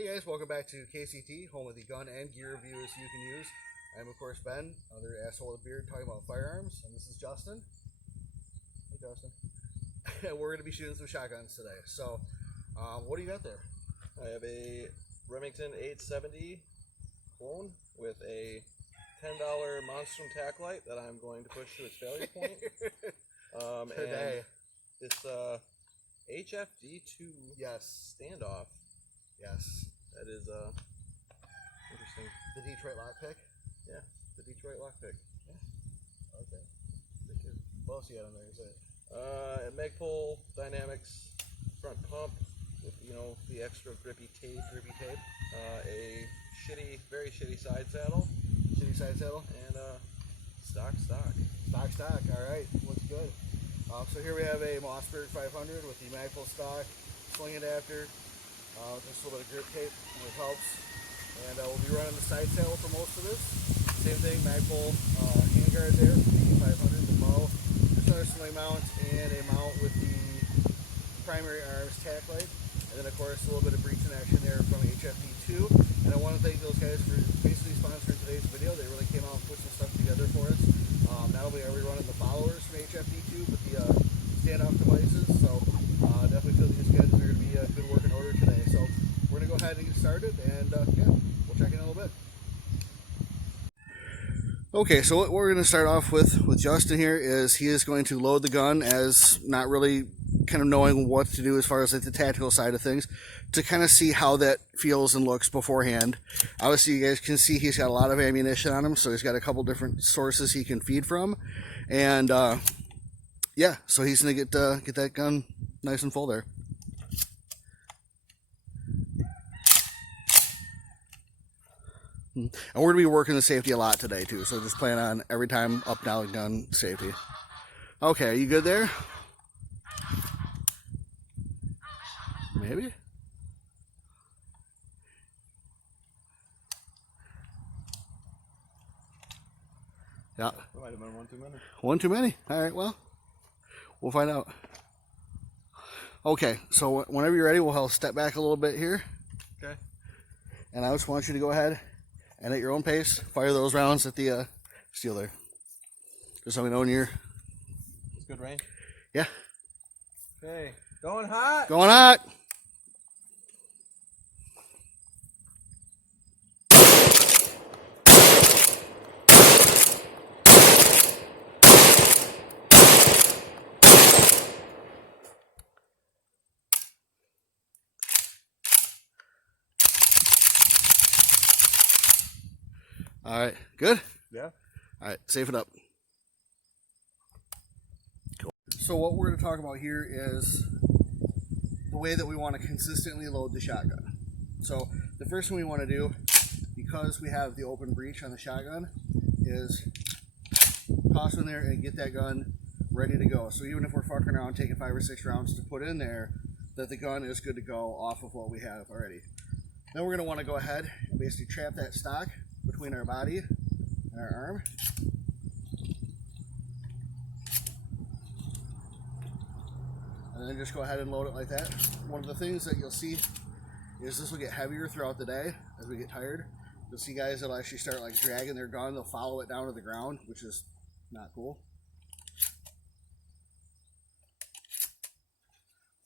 Hey guys, welcome back to KCT, home of the gun and gear reviews you can use. I'm of course Ben, other asshole with a beard talking about firearms, and this is Justin. Hey Justin. We're going to be shooting some shotguns today. So, what do you got there? I have a Remington 870 clone with a $10 Monstrum tack light that I'm going to push to its failure point. Today. And it's HFD2 Yes. standoff. Yes. That is interesting. The Detroit lockpick? Yeah, the Detroit lockpick. Yeah. Okay. Pretty good. What else you got on there? Is it? A Magpul Dynamics front pump with, the extra grippy tape. A very shitty side saddle. Shitty side saddle? And stock. Stock. Alright. Looks good. So here we have a Mossberg 500 with the Magpul stock, sling adapter, just a little bit of grip tape, which helps. And we'll be running the side saddle for most of this. Same thing, Magpul handguard there, the 500, the bow. Just another sling mount and a mount with the primary arms tack light. And then of course a little bit of breach in action there from HFD2. And I want to thank those guys for basically sponsoring today's video. They really came out and put some stuff together for us. Not only are we running the followers from HFD2, but the standoff devices. So definitely feel these guys are going to be a good working order today. So we're going to go ahead and get started, and yeah, we'll check in a little bit. Okay, so what we're going to start off with Justin here is he is going to load the gun as not really kind of knowing what to do as far as like the tactical side of things, to kind of see how that feels and looks beforehand. Obviously you guys can see he's got a lot of ammunition on him, so he's got a couple different sources he can feed from, and yeah, so he's gonna get that gun nice and full there. And we're gonna be working the safety a lot today too, so just plan on every time up down gun safety. Okay, are you good there? Maybe? Yeah. That might have been one too many. One too many? Alright, well, we'll find out. Okay, so whenever you're ready, we'll step back a little bit here. Okay. And I just want you to go ahead and at your own pace, fire those rounds at the steel there. Just so we know when you're... It's good range? Yeah. Okay. Going hot! Going hot! All right, good? Yeah. All right, safe it up. Cool. So what we're going to talk about here is the way that we want to consistently load the shotgun. So the first thing we want to do, because we have the open breech on the shotgun, is toss in there and get that gun ready to go. So even if we're fucking around taking 5 or 6 rounds to put in there, that the gun is good to go off of what we have already. Then we're going to want to go ahead and basically trap that stock between our body and our arm. And then just go ahead and load it like that. One of the things that you'll see is this will get heavier throughout the day as we get tired. You'll see guys that'll actually start like dragging their gun, they'll follow it down to the ground, which is not cool.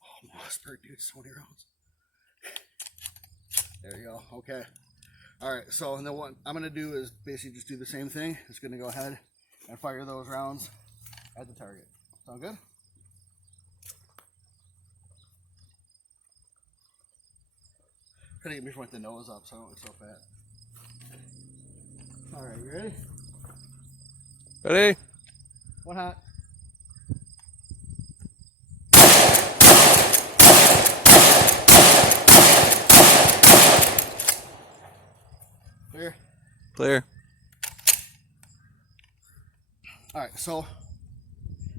Oh, Mossberg, dude, so many rounds. There you go, okay. Alright, so and then what I'm going to do is basically just do the same thing. It's going to go ahead and fire those rounds at the target. Sound good? Trying to get me from the nose up so I don't look so fat. Alright, you ready? Ready? One hot. Clear? Clear. Alright, so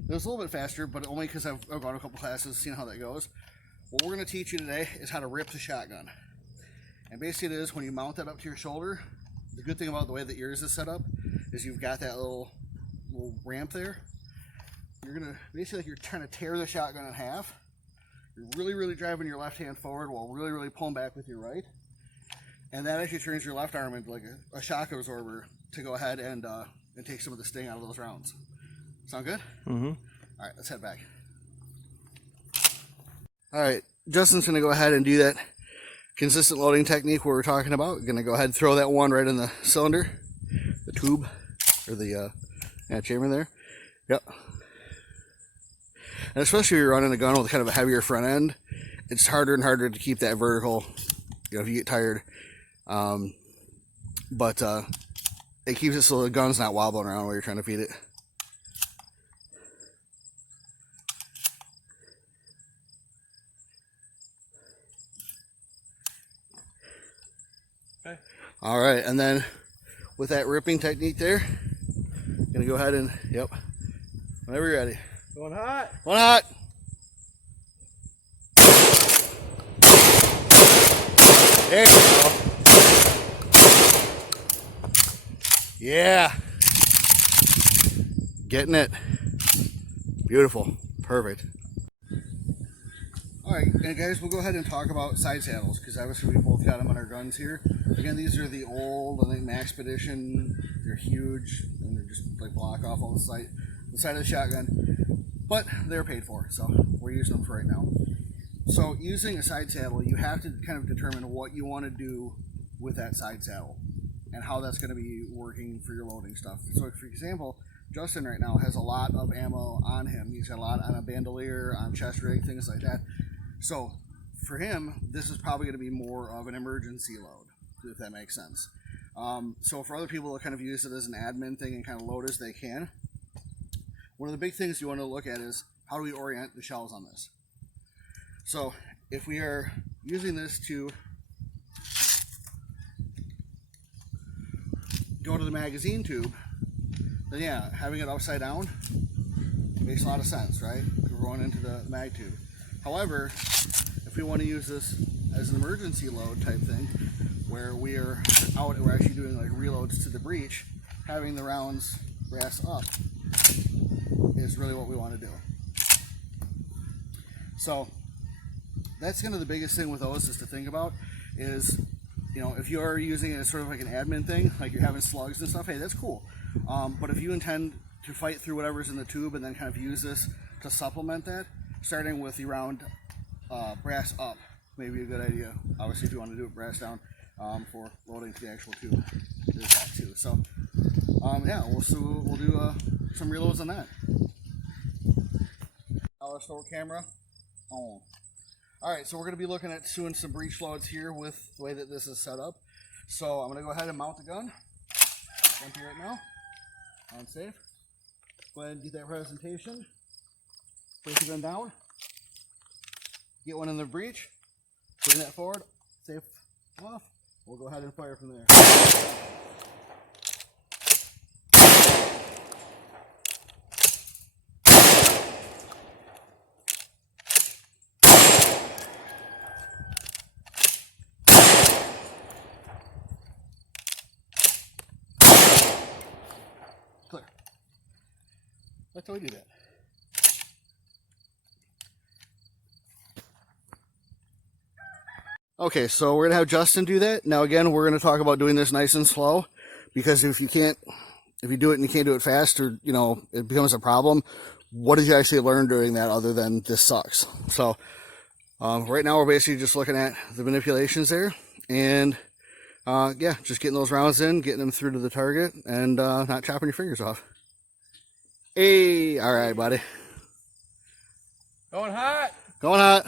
it was a little bit faster, but only because I've gone a couple classes, seen how that goes. What we're going to teach you today is how to rip the shotgun. And basically it is when you mount that up to your shoulder, the good thing about the way the ears is set up is you've got that little ramp there. You're going to basically like you're trying to tear the shotgun in half. You're really driving your left hand forward while really pulling back with your right. and that actually turns your left arm into like a shock absorber to go ahead and take some of the sting out of those rounds. Sound good? Mm-hmm. All right, let's head back. All right, Justin's gonna go ahead and do that consistent loading technique we were talking about. Gonna go ahead and throw that one right in the cylinder, the tube, or the chamber there. Yep. And especially if you're running a gun with kind of a heavier front end, it's harder and harder to keep that vertical, you know, if you get tired. But it keeps it so the gun's not wobbling around while you're trying to feed it. Okay. All right, and then with that ripping technique there, I'm gonna go ahead and, yep, whenever you're ready. Going hot. One hot. There you go. Yeah. Getting it. Beautiful. Perfect. Alright, and guys, we'll go ahead and talk about side saddles, because obviously we both got them on our guns here. Again, these are the old, I think, Maxpedition. They're huge, and they're just like block off all the side of the shotgun. But they're paid for, so we're using them for right now. So using a side saddle, you have to kind of determine what you want to do with that side saddle and how that's going to be working for your loading stuff. So for example, Justin right now has a lot of ammo on him. He's got a lot on a bandolier, on chest rig, things like that. So for him, this is probably going to be more of an emergency load, if that makes sense. So for other people that kind of use it as an admin thing and kind of load as they can, one of the big things you want to look at is how do we orient the shells on this. So if we are using this to go to the magazine tube, then yeah, having it upside down makes a lot of sense, right? We're going into the mag tube. However, if we want to use this as an emergency load type thing, where we are out and we're actually doing like reloads to the breech, having the rounds brass up is really what we want to do. So that's kind of the biggest thing with those is to think about is, you know, if you're using it as sort of like an admin thing, like you're having slugs and stuff, hey, that's cool. But if you intend to fight through whatever's in the tube and then kind of use this to supplement that, starting with the round brass up may be a good idea. Obviously, if you want to do it brass down for loading to the actual tube, there's that too. So yeah, we'll do some reloads on that. Dollar store camera on. Alright, so we're going to be looking at doing some breech loads here with the way that this is set up. So I'm going to go ahead and mount the gun. Empty right now. On safe. Go ahead and get that presentation. Place the gun down. Get one in the breech. Bring that forward. Safe off. We'll go ahead and fire from there. Clear. That's how we do that. Okay, so we're going to have Justin do that. Now again, we're going to talk about doing this nice and slow, because if you do it and you can't do it fast, or, you know, it becomes a problem, what did you actually learn doing that other than this sucks? So right now we're basically just looking at the manipulations there, and yeah, just getting those rounds in, getting them through to the target, and not chopping your fingers off. Hey, all right, buddy. Going hot. Going hot.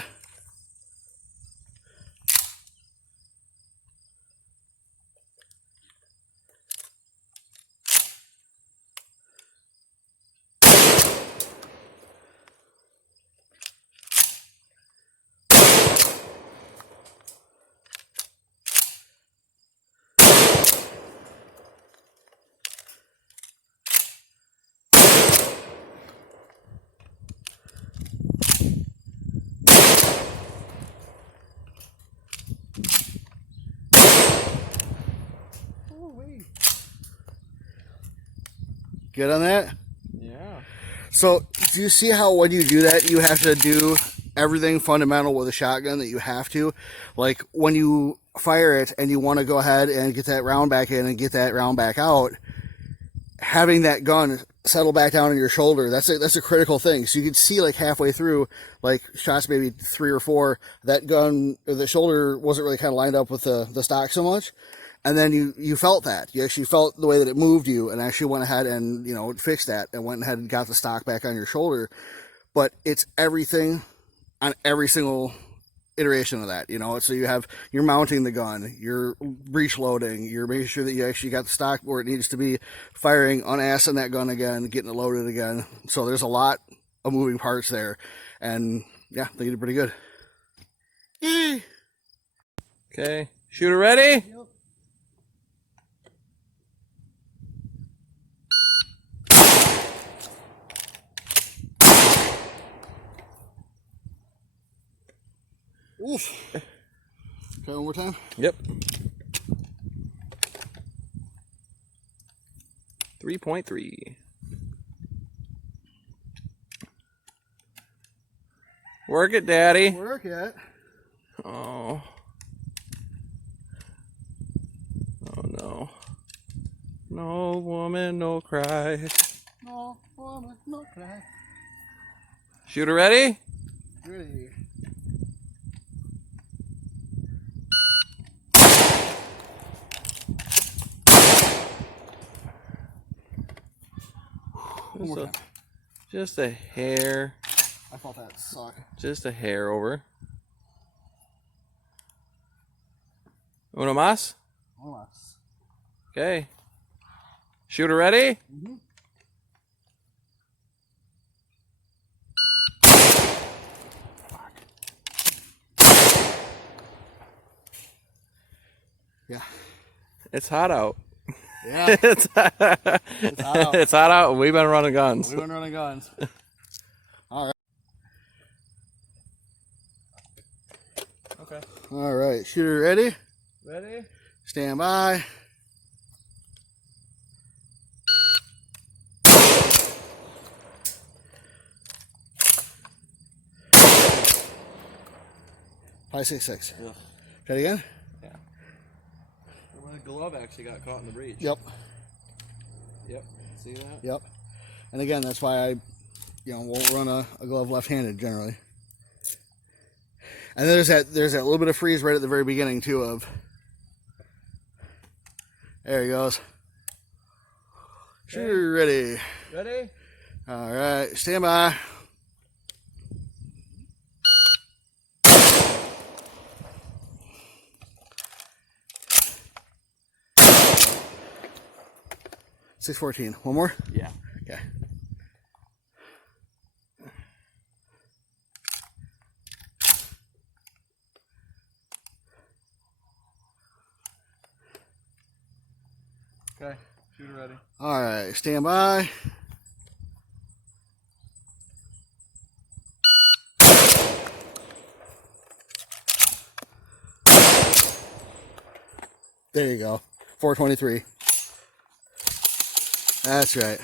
Good on that? Yeah. So, do you see how when you do that, you have to do everything fundamental with a shotgun that you have to. Like when you fire it and you want to go ahead and get that round back in and get that round back out, having that gun settle back down on your shoulder, that's a critical thing. So you can see like halfway through, like shots maybe 3 or 4, that gun or the shoulder wasn't really kind of lined up with the stock so much. And then you felt that. You actually felt the way that it moved you, and actually went ahead and, you know, fixed that and went ahead and got the stock back on your shoulder. But it's everything on every single iteration of that, you know. So you're mounting the gun, you're breech loading, you're making sure that you actually got the stock where it needs to be, firing, unassing that gun again, getting it loaded again. So there's a lot of moving parts there, and yeah, they did pretty good. Yay! Okay, shooter ready? Yep. Oof. Okay, one more time. Yep. 3.3. Work it, Daddy. Work it. Oh. Oh no. No woman, no cry. No woman, no cry. Shooter ready? Ready. Just a hair. I felt that suck. Just a hair over. Uno más? Almost. Okay. Shooter ready? Mm-hmm. Yeah. It's hot out. Yeah. It's hot out. It's hot out. We've been running guns. We've been running guns. All right. Okay. All right. Shooter ready? Ready? Stand by. Five, 6, 6. Yeah. Try it again? Yeah. The glove actually got caught in the breech. Yep. Yep. See that? Yep. And again, that's why I, won't run a glove left-handed generally. And there's that little bit of freeze right at the very beginning too of. There he goes. Shooter ready. Ready? All right, stand by. .614. One more? Yeah. Okay. Okay. Shooter ready. All right, stand by. There you go. 423. That's right.